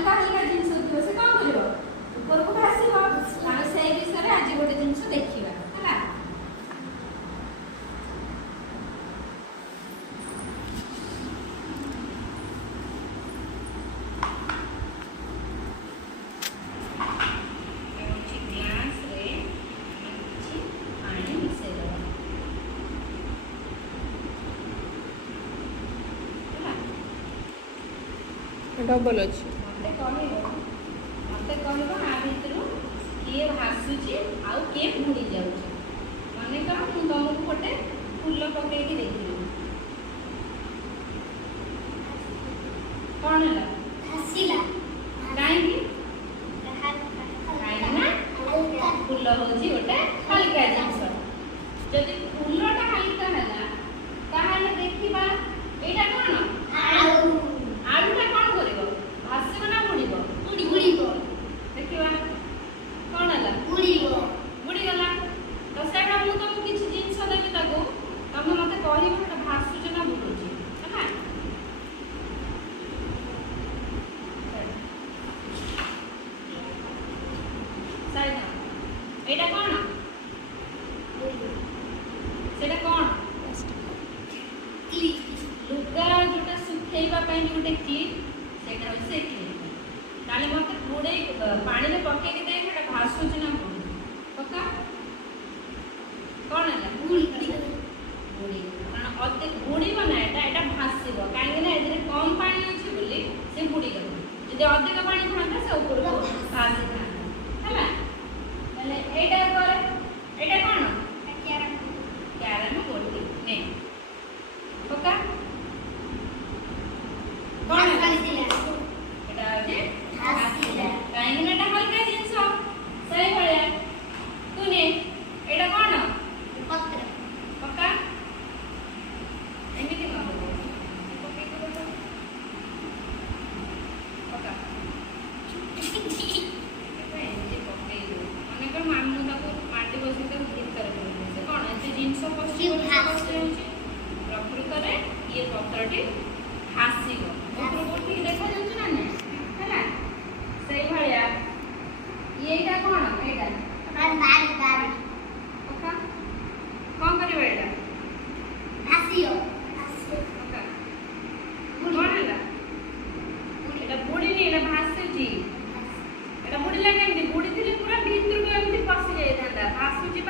हल्का हल्का जिनस होतो से काम करबो ऊपर को भासीबो तामे सेही विषय रे आज गोटे जिनस देखिबा हला डबल अच्छी मत कह आ भितर किए भासुची आउ किए बुड़ी जाऊँ मन कर मुझे तुमको गोटे फूल पकई देखी कौन है कहीं फूल हूँ गोटे हल्का जिनस जदि फूलटा हल्का है देखा यहाँ कौन आलूटा कौन कर भासब ना बुड़ देखा कौन है बुड़ीगला तो से तुमको किसी जिनस देवी तुम मत कह भासुच ना बुड़ुच है कौन से कौन लुगा जोटा सुखेबा गोटे क्लिप से क्लिप ताले मत बुड़े पानी में पकई दे भासुच ना पक्का कौन है बुड़ी कारण अधिक बुड़ी ना यहाँ भाषब कहीं कम पानी अच्छे बोली से बुड़ी गल जब अधिक पानी था से ऊपर को भासी था कौन क्यारम गोटी नहीं पक्का कौन कहीं हल्का जिनस से भाया तूने एटा कौन पक्का एमती पक्का मन मामू माटी बस कौन जिनस प्रकृत में ये पत्रटी